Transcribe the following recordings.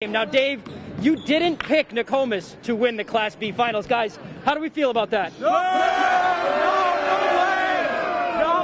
Now, Dave, you didn't pick Nokomis to win the Class B finals. Guys, how do we feel about that? No! All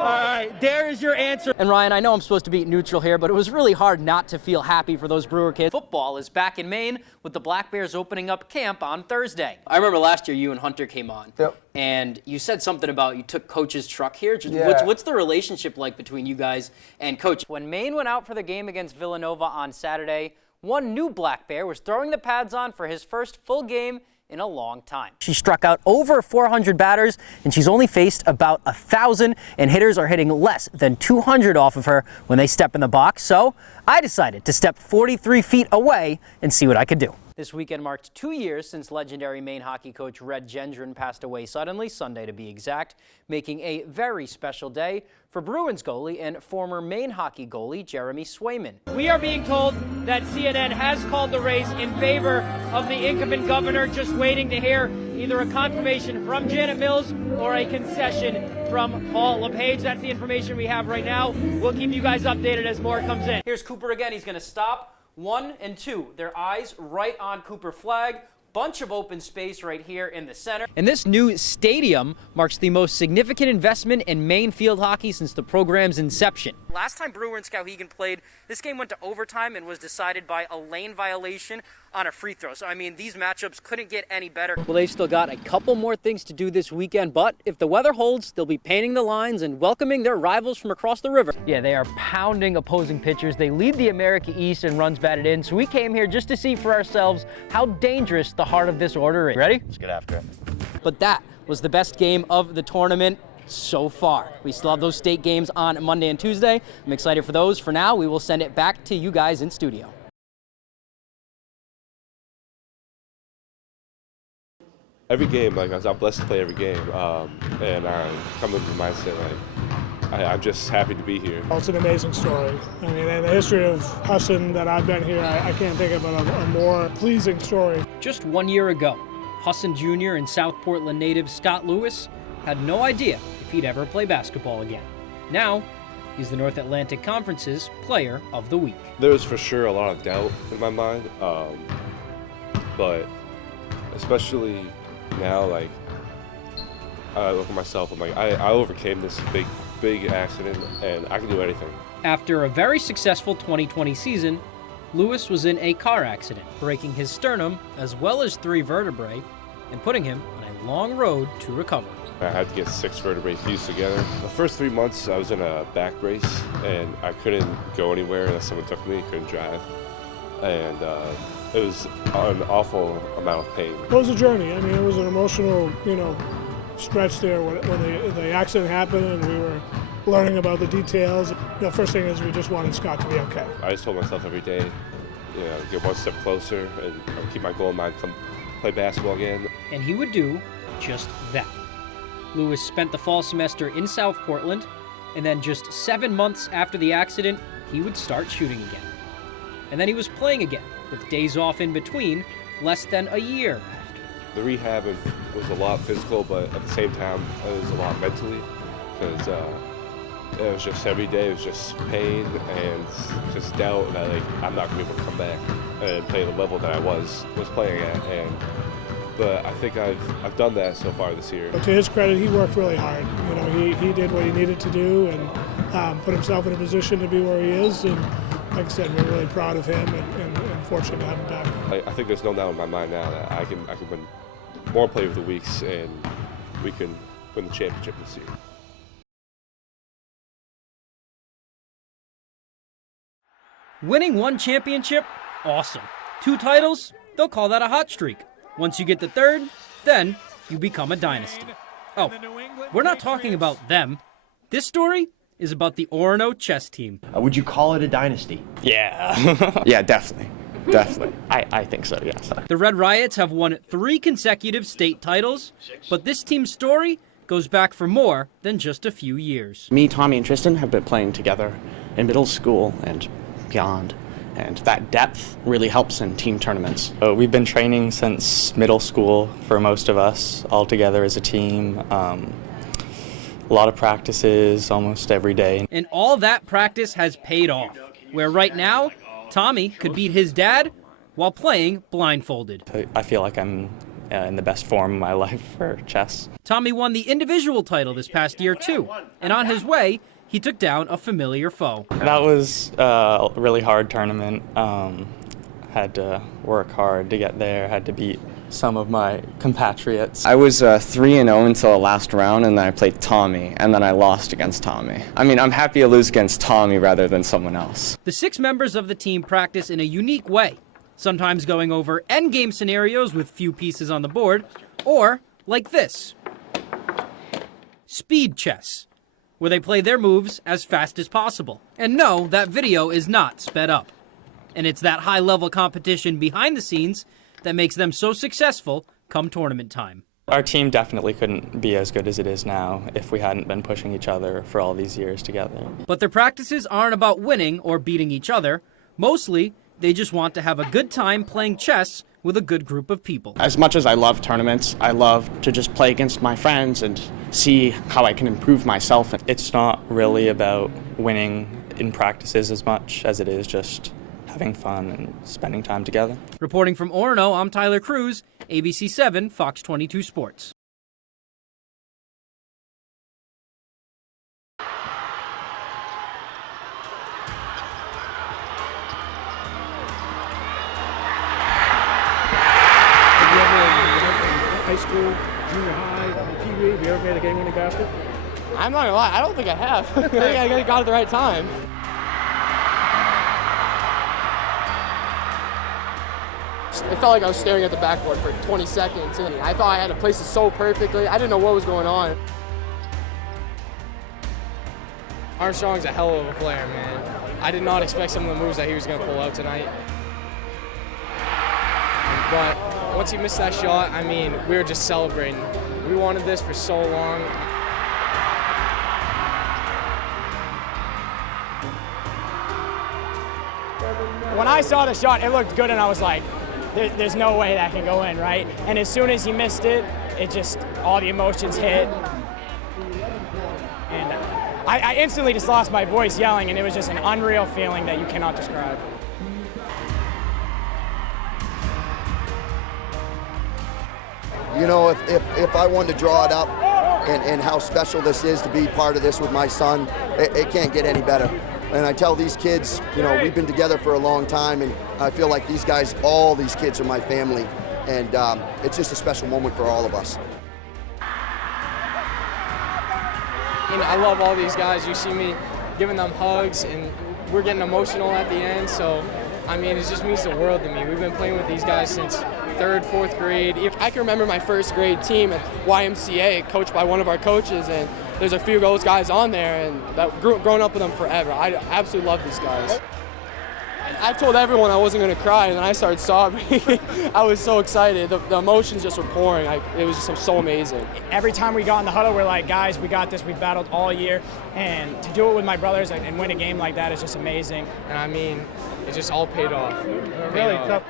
right, there is your answer. And Ryan, I know I'm supposed to be neutral here, but it was really hard not to feel happy for those Brewer kids. Football is back in Maine with the Black Bears opening up camp on Thursday. I remember last year you and Hunter came on, and you said something about you took Coach's truck here. What's the relationship like between you guys and Coach? When Maine went out for the game against Villanova on Saturday, one new Black Bear was throwing the pads on for his first full game in a long time. She struck out over 400 batters, and she's only faced about 1,000, and hitters are hitting less than 200 off of her when they step in the box. So I decided to step 43 feet away and see what I could do. This weekend marked 2 years since legendary Maine hockey coach Red Gendron passed away suddenly, Sunday to be exact, making a very special day for Bruins goalie and former Maine hockey goalie Jeremy Swayman. We are being told that CNN has called the race in favor of the incumbent governor, just waiting to hear either a confirmation from Janet Mills or a concession from Paul LePage. That's the information we have right now. We'll keep you guys updated as more comes in. Here's Cooper again. He's going to stop. 1 and 2, their eyes right on Cooper flag. Bunch of open space right here in the center. And this new stadium marks the most significant investment in Maine field hockey since the program's inception. Last time Brewer and Skowhegan played, this game went to overtime and was decided by a lane violation on a free throw. So, I mean, these matchups couldn't get any better. Well, they've still got a couple more things to do this weekend, but if the weather holds, they'll be painting the lines and welcoming their rivals from across the river. Yeah, they are pounding opposing pitchers. They lead the America East in runs batted in, so we came here just to see for ourselves how dangerous the heart of this order is. Ready? Let's get after it. But that was the best game of the tournament so far. We still have those state games on Monday and Tuesday. I'm excited for those. For now, we will send it back to you guys in studio. Every game, I'm blessed to play every game, and I come with the mindset, I'm just happy to be here. Well, it's an amazing story. I mean, in the history of Husson that I've been here, I can't think of a more pleasing story. Just 1 year ago, Husson Jr. and South Portland native Scott Lewis had no idea if he'd ever play basketball again. Now, he's the North Atlantic Conference's Player of the Week. There was for sure a lot of doubt in my mind, but especially now, I look at myself, I'm like, I overcame this big accident, and I can do anything. After a very successful 2020 season, Lewis was in a car accident, breaking his sternum as well as 3 vertebrae and putting him on a long road to recovery. I had to get 6 vertebrae fused together. The first 3 months, I was in a back brace, and I couldn't go anywhere unless someone took me, couldn't drive. And it was an awful amount of pain. It was a journey. I mean, it was an emotional, stretch there when the accident happened and we were learning about the details. First thing is we just wanted Scott to be okay. I just told myself every day, get one step closer and keep my goal in mind, come play basketball again. And he would do just that. Lewis spent the fall semester in South Portland, and then just 7 months after the accident, he would start shooting again. And then he was playing again, with days off in between, less than a year after. The rehab was a lot physical, but at the same time, it was a lot mentally, because it was just every day, it was just pain and just doubt that I'm not going to be able to come back and play the level that I was playing at. But I think I've done that so far this year. But to his credit, he worked really hard. He did what he needed to do and put himself in a position to be where he is. And like I said, we're really proud of him and fortunate to have him back. I think there's no doubt in my mind now that I can win more Player of the Weeks and we can win the championship this year. Winning 1 championship? Awesome. 2 titles? They'll call that a hot streak. Once you get the 3rd, then you become a dynasty. Oh, we're not talking about them. This story is about the Orono chess team. Would you call it a dynasty? Yeah. Yeah, definitely. Definitely. I think so, yes. The Red Riots have won 3 consecutive state titles, but this team's story goes back for more than just a few years. Me, Tommy, and Tristan have been playing together in middle school and beyond. And that depth really helps in team tournaments. We've been training since middle school for most of us, all together as a team. A lot of practices almost every day. And all that practice has paid off, where right now, Tommy could beat his dad while playing blindfolded. I feel like I'm in the best form of my life for chess. Tommy won the individual title this past year too, and on his way, he took down a familiar foe. That was a really hard tournament. Had to work hard to get there, had to beat some of my compatriots. I was 3-0 until the last round, and then I played Tommy, and then I lost against Tommy. I mean, I'm happy to lose against Tommy rather than someone else. The 6 members of the team practice in a unique way, sometimes going over endgame scenarios with few pieces on the board, or like this, speed chess, where they play their moves as fast as possible. And no, that video is not sped up. And it's that high-level competition behind the scenes that makes them so successful come tournament time. Our team definitely couldn't be as good as it is now if we hadn't been pushing each other for all these years together. But their practices aren't about winning or beating each other. Mostly, they just want to have a good time playing chess with a good group of people. As much as I love tournaments, I love to just play against my friends and see how I can improve myself. It's not really about winning in practices as much as it is just having fun and spending time together. Reporting from Orono, I'm Tyler Krusz, ABC 7, Fox 22 Sports. High school, junior high, TV, have you ever made a game-winning basket? I'm not gonna lie, I don't think I have. I think I got it at the right time. It felt like I was staring at the backboard for 20 seconds, and I thought I had to place it so perfectly. I didn't know what was going on. Armstrong's a hell of a player, man. I did not expect some of the moves that he was gonna pull out tonight. But once he missed that shot, I mean, we were just celebrating. We wanted this for so long. When I saw the shot, it looked good, and I was like, there's no way that can go in, right? And as soon as he missed it, it just, all the emotions hit. And I instantly just lost my voice yelling, and it was just an unreal feeling that you cannot describe. You know, if I wanted to draw it up and how special this is to be part of this with my son, it can't get any better. And I tell these kids, you know, we've been together for a long time, and I feel like these guys, all these kids are my family, and it's just a special moment for all of us. And I love all these guys. You see me giving them hugs, and we're getting emotional at the end, so I mean, it just means the world to me. We've been playing with these guys since 3rd, 4th grade. I can remember my 1st grade team at YMCA, coached by one of our coaches, and there's a few of those guys on there, and that grown up with them forever. I absolutely love these guys. I told everyone I wasn't going to cry, and then I started sobbing. I was so excited. The emotions just were pouring. It was just so amazing. Every time we got in the huddle, we're like, guys, we got this. We battled all year, and to do it with my brothers and win a game like that is just amazing. And I mean, it just all paid off. Really tough.